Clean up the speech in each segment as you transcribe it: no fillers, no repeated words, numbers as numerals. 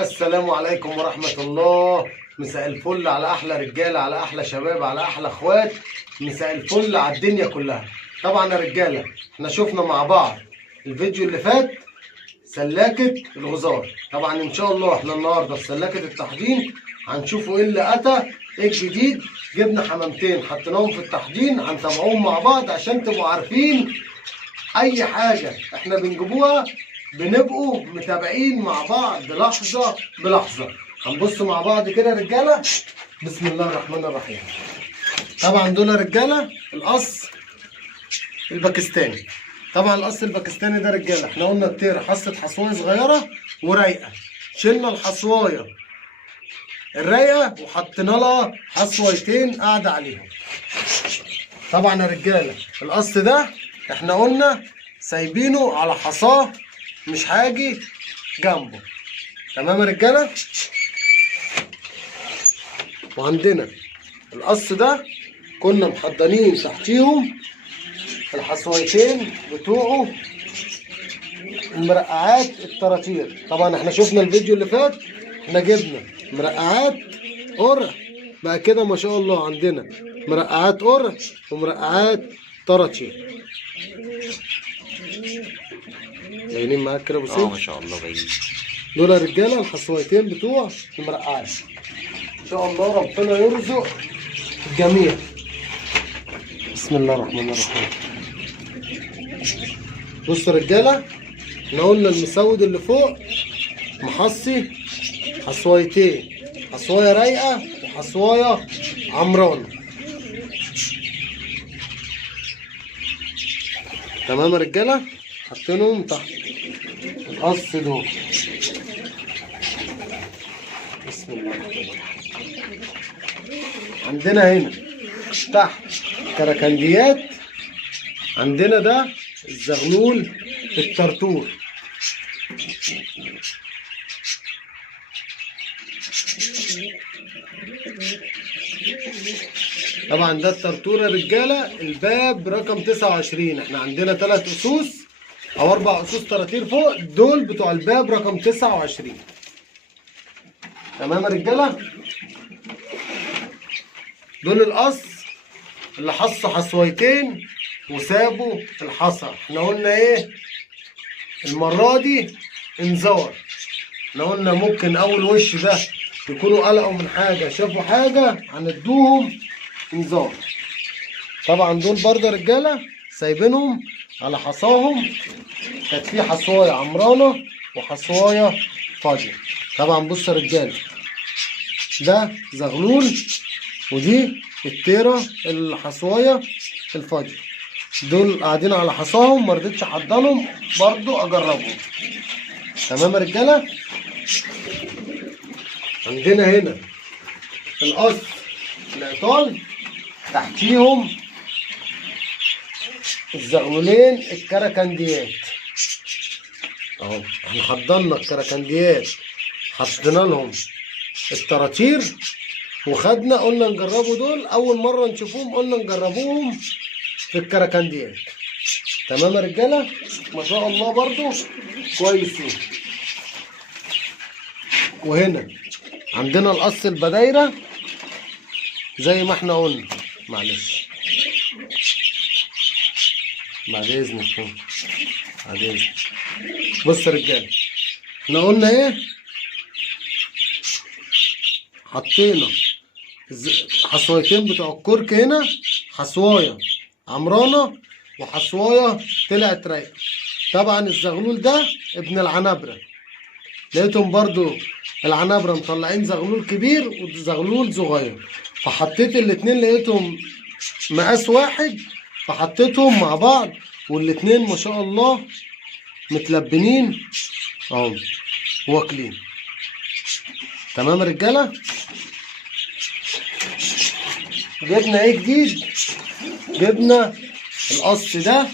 السلام عليكم ورحمة الله. مساء الفل على أحلى رجالة، على أحلى شباب، على أحلى أخوات. مساء الفل على الدنيا كلها. طبعا يا رجالة، احنا شفنا مع بعض الفيديو اللي فات سلاكة الغزار. طبعا إن شاء الله احنا النهاردة في سلاكة التحضين هنشوفوا إيه اللي أتى، إيه الجديد. جبنا حمامتين حطيناهم في التحضين، هنتابعوهم مع بعض عشان تبقوا عارفين أي حاجة احنا بنجيبوها بنبقوا متابعين مع بعض لحظة بلحظة. هنبص مع بعض كده يا رجالة. بسم الله الرحمن الرحيم. طبعا دول يا رجالة القص الباكستاني. طبعا القص الباكستاني ده رجالة احنا قلنا الطير حصة حصواية صغيرة ورايقة. شلنا الحصواية الرايقة وحطينا لها حصويتين قاعدة عليهم. طبعا يا رجالة القص ده احنا قلنا سايبينه على حصاه، مش هاجي جنبه. تمام يا رجاله. وعندنا القص ده كنا محضنين تحتيهم الحصويتين بتوعه المرقعات الطراطير. طبعا احنا شفنا الفيديو اللي فات احنا جبنا مرقعات قرع، بقى كده ما شاء الله عندنا مرقعات قرع ومرقعات طراطير. باينين معاك كده بص. ما شاء الله باينين. دول يا رجاله الحصويتين بتوع المرقعات. ان شاء الله ربنا يرزق الجميع. بسم الله الرحمن الرحيم. بصوا يا رجاله، احنا قلنا المسود اللي فوق محصي حصويتين، حصوايه رايقه وحصوايه عمرانه. تمام يا رجاله. حاطينهم تحت القص دول. بسم الله الرحمن الرحيم. عندنا هنا تحت كركنديات، عندنا ده الزغلول الطرطور. طبعا ده الطرطور يا رجاله الباب رقم 29. احنا عندنا 3 اسوس او 4 اسوس طراطير فوق، دول بتوع الباب رقم 29. تمام يا رجاله. دول القص اللي حصوا حصويتين وسابوا الحصى. احنا قلنا ايه المره دي؟ انذار. احنا قلنا ممكن اول وش ده يكونوا قلقوا من حاجه، شافوا حاجه هندوهم انذار. طبعا دول برضه يا رجاله سايبينهم على حصاهم، كانت في حصوايه عمرانه وحصوايه فاضيه. طبعا بصوا يا رجاله، ده زغلول ودي التيره الحصوايه الفاضيه. دول قاعدين على حصاهم، مرضتش احضنهم برضو اجربهم. تمام يا رجاله. عندنا هنا القص العطال، تحتيهم الزغلولين الكركنديات اهو. احنا حضرنا الكركنديات، حطينا لهم الطراطير وخدنا قلنا نجربوا دول اول مره نشوفوهم، قلنا نجربوهم في الكركنديات. تمام يا رجاله. ما شاء الله برضو كويسين. وهنا عندنا القص البدايره زي ما احنا قلنا. معلش بعد اذنك، بعد اذنك. بص يا رجاله، احنا قلنا ايه؟ حطينا حصويتين بتوع الكرك هنا، حصوايه عمرانه وحصوايه طلعت رايقه. طبعا الزغلول ده ابن العنبره، لقيتهم برضو العنبره مطلعين زغلول كبير وزغلول صغير، فحطيت الاتنين لقيتهم مقاس واحد فحطيتهم مع بعض، والاتنين ما شاء الله متلبنين اهو واكلين. تمام يا رجاله. جبنا ايه جديد؟ جبنا القص ده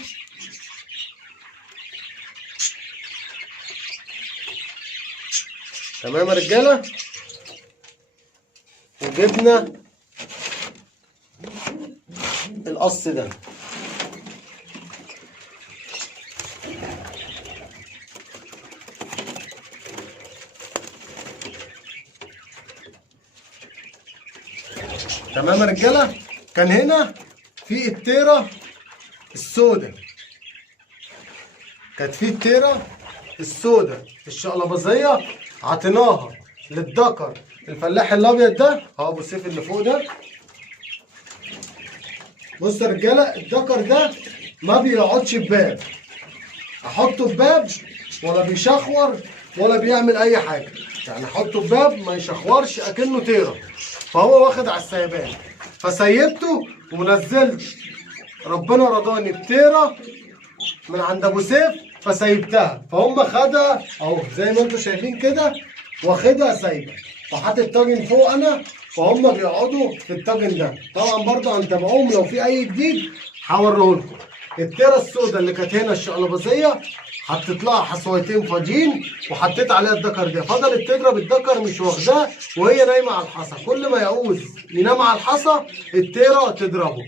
تمام يا رجاله. وجبنا القص ده. تمام يا رجاله. كان هنا في التيره السوداء، كانت في التيره السوداء الشقلباظيه، عطيناها للذكر الفلاح الابيض ده اهو، ابو سيف اللي فوق ده. بص يا رجاله، الذكر ده ما بيقعدش بباب، احطه بباب ولا بيشخور ولا بيعمل اي حاجه، يعني احطه بباب ما يشخورش اكنه تيره، فهو واخد على السيبان. فسيبته ونزلت، ربنا رضاني بتيره من عند ابو سيف فسيبتها، فهم خدها اهو زي ما انتم شايفين كده، واخدها سايبه وحاطط طاجن فوق انا، فهم بيقعدوا في الطاجن ده. طبعا برضه هنتابعوهم لو في اي جديد هوريه لكم. التيره السوداء اللي كانت هنا الشقلباظيه حطيت لها حصويتين فاضيين وحطيت عليها الدكر ده، فضلت تضرب الدكر مش واخداه وهي نايمه على الحصى، كل ما يعوز ينام على الحصى التيره تضربه.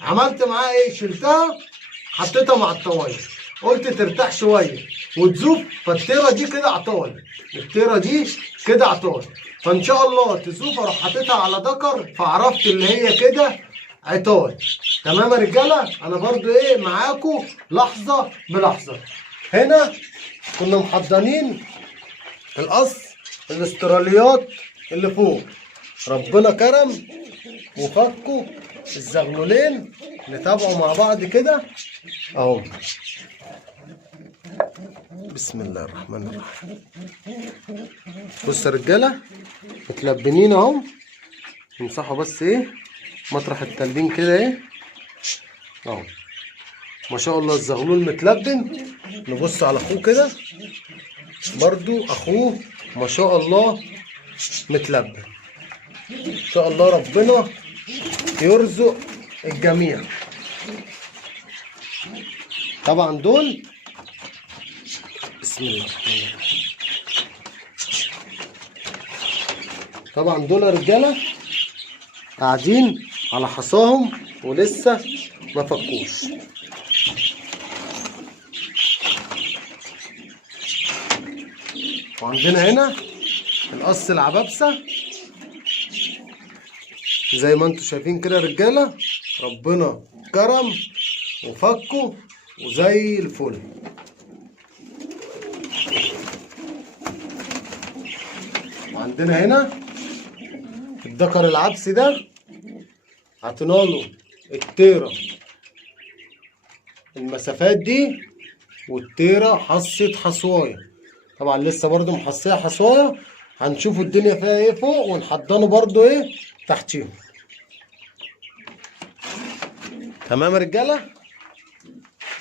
عملت معاه ايه؟ شلتها حطيتها مع الطوايل، قلت ترتاح شويه وتزوف، فالتيره دي كده عطال، التيره دي كده عطال، فان شاء الله تزوف. اروح حاططها على دكر، فعرفت اللي هي كده عطال. تمام يا رجاله. انا برضو ايه معاكم لحظه بلحظه. هنا كنا محضنين القص الاستراليات اللي فوق، ربنا كرم وفكوا الزغلولين. نتابعوا مع بعض كده اهو. بسم الله الرحمن الرحيم. بص يا رجاله، متلبنين اهو، نمسحوا بس ايه مطرح التلبين كده ايه اهو. ما شاء الله الزغلول متلبن. نبص على اخوه كده برضو، اخوه ما شاء الله متلبن. ان شاء الله ربنا يرزق الجميع. طبعا دول بسم الله الرحمن الرحيم. طبعا دول يا رجاله قاعدين على حصاهم ولسه ما فكوش. وعندنا هنا القص العبابسه زي ما انتم شايفين كده يا رجاله، ربنا كرم وفكوا وزي الفل. وعندنا هنا الدكر العبسي ده عطينا له التيره المسافات دي، والتيره حصت حصوايه، طبعا لسه برضو محصيه حصوايه، هنشوفوا الدنيا فيها ايه فوق ونحضنه برضو ايه تحتيهم. تمام يا رجاله.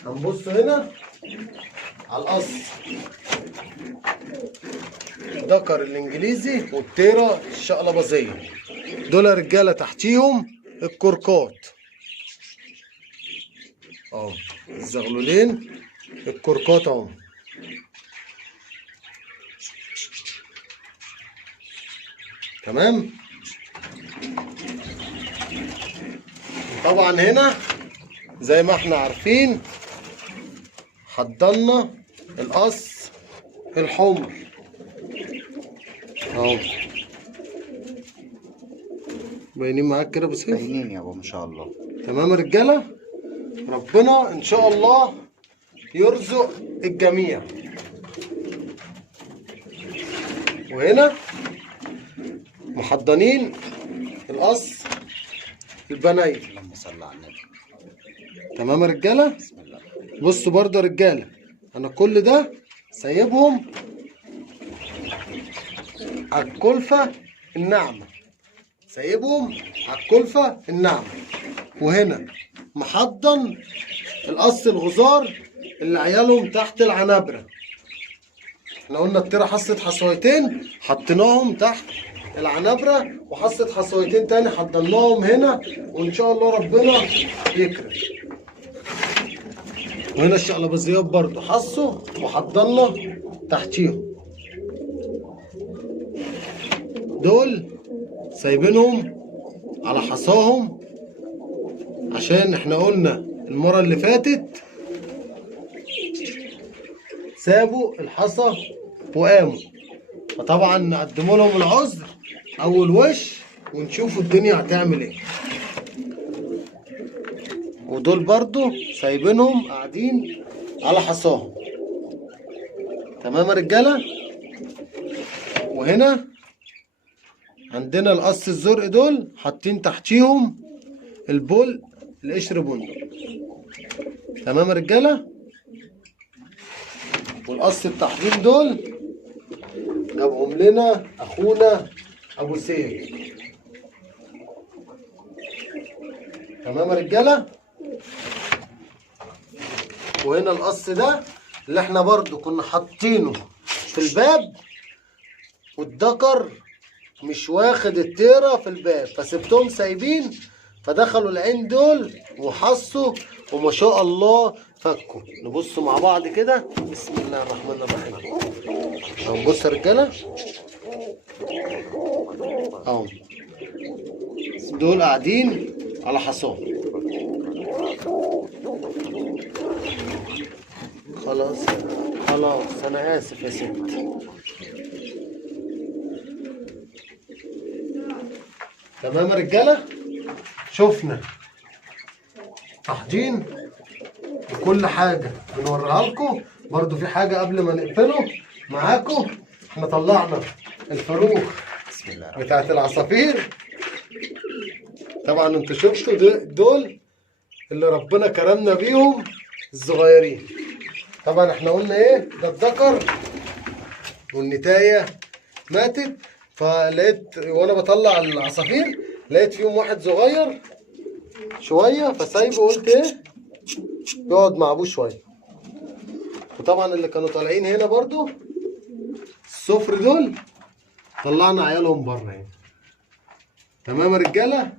هنبص هنا على القص الدكر الانجليزي والتيره الشقلباظيه دول يا رجاله، تحتيهم الكركات اهو، الزغلولين الكركات اهو. تمام. طبعا هنا زي ما احنا عارفين حضرنا القص الحمر اهو، باينين معاك كده بس باينين يابا ما شاء الله. تمام يا رجاله، ربنا ان شاء الله يرزق الجميع. وهنا محضنين القص البنايل. اللهم صل على النبي. تمام يا رجاله. بسم الله. بصوا برضه يا رجاله، انا كل ده سايبهم على الكلفه الناعمه، سايبهم على الكلفه الناعمه. وهنا محضن القص الغزار اللي عيالهم تحت العنبره. احنا قلنا التيره حصت حصويتين حطيناهم تحت العنبره، وحصت حصويتين تاني حضناهم هنا، وان شاء الله ربنا يكرم. وهنا الشقلباظيات برضو حصوا وحضنا تحتيهم، دول سايبينهم على حصاهم عشان احنا قلنا المرة اللي فاتت سابوا الحصى وقاموا، فطبعا نقدموا لهم العذر او الوش ونشوف الدنيا هتعمل ايه. ودول برضو سايبينهم قاعدين على حصاهم. تمام يا رجاله. وهنا عندنا القص الزرق دول حاطين تحتيهم البول القشر بندق. تمام يا رجاله. والقص التحضير دول جابهم لنا اخونا ابو سيف. تمام يا رجاله. وهنا القص ده اللي احنا برضو كنا حاطينه في الباب، والدكر مش واخد التيرة في الباب، فسبتهم سايبين، فدخلوا العين دول وحصوا وما شاء الله فكوا. نبص مع بعض كده. بسم الله الرحمن الرحيم. اهو نبص يا رجاله اهو، دول قاعدين على حصان. خلاص خلاص انا اسف يا ست. تمام يا رجاله. شفنا تحضين وكل حاجه بنوريها لكم. برضو في حاجه قبل ما نقفله معاكم، احنا طلعنا الفاروخ بسم الله. بتاعت العصافير. طبعا انتوا شفتوا دول اللي ربنا كرمنا بيهم الصغيرين. طبعا احنا قلنا ايه ده الذكر والنتايه ماتت، فلقيت وانا بطلع العصافير لقيت فيهم واحد صغير شويه، فسايبه قلت ايه يقعد مع ابوه شويه. وطبعا اللي كانوا طالعين هنا برضو الصفر دول طلعنا عيالهم بره هنا. تمام يا رجاله.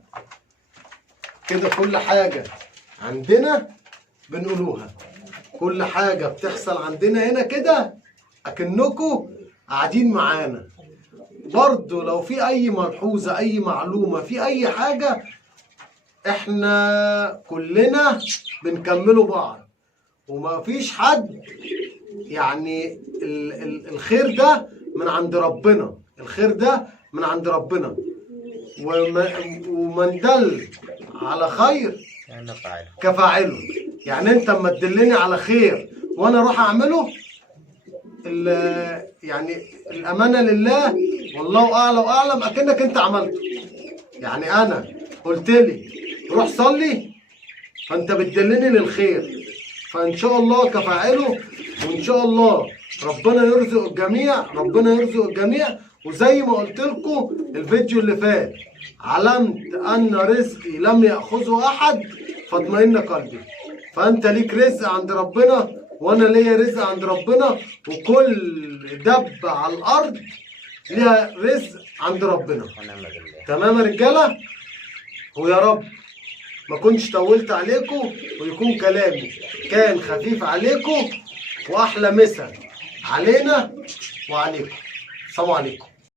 كده كل حاجه عندنا بنقولوها، كل حاجه بتحصل عندنا هنا كده اكنكم قاعدين معانا. برضو لو في اي ملحوظه اي معلومه في اي حاجه، احنا كلنا بنكملوا بعض وما فيش حد يعني. الخير ده من عند ربنا، الخير ده من عند ربنا. ومن دل على خير كفاعله. يعني انت اما تدلني على خير وانا اروح اعمله، يعني الامانه لله والله اعلى واعلم اكنك انت عملته. يعني انا قلت لي روح صلي فانت بتدلني للخير، فان شاء الله كفاعله. وان شاء الله ربنا يرزق الجميع، ربنا يرزق الجميع. وزي ما قلت لكم الفيديو اللي فات، علمت ان رزقي لم ياخذه احد فاطمئن قلبي. فانت ليك رزق عند ربنا وانا ليا رزق عند ربنا، وكل دب على الارض ليها رزق عند ربنا. تمام يا رجاله. ويا رب ما كنتش طولت عليكم، ويكون كلامي كان خفيف عليكم، واحلى مسا علينا وعليكم. السلام عليكم.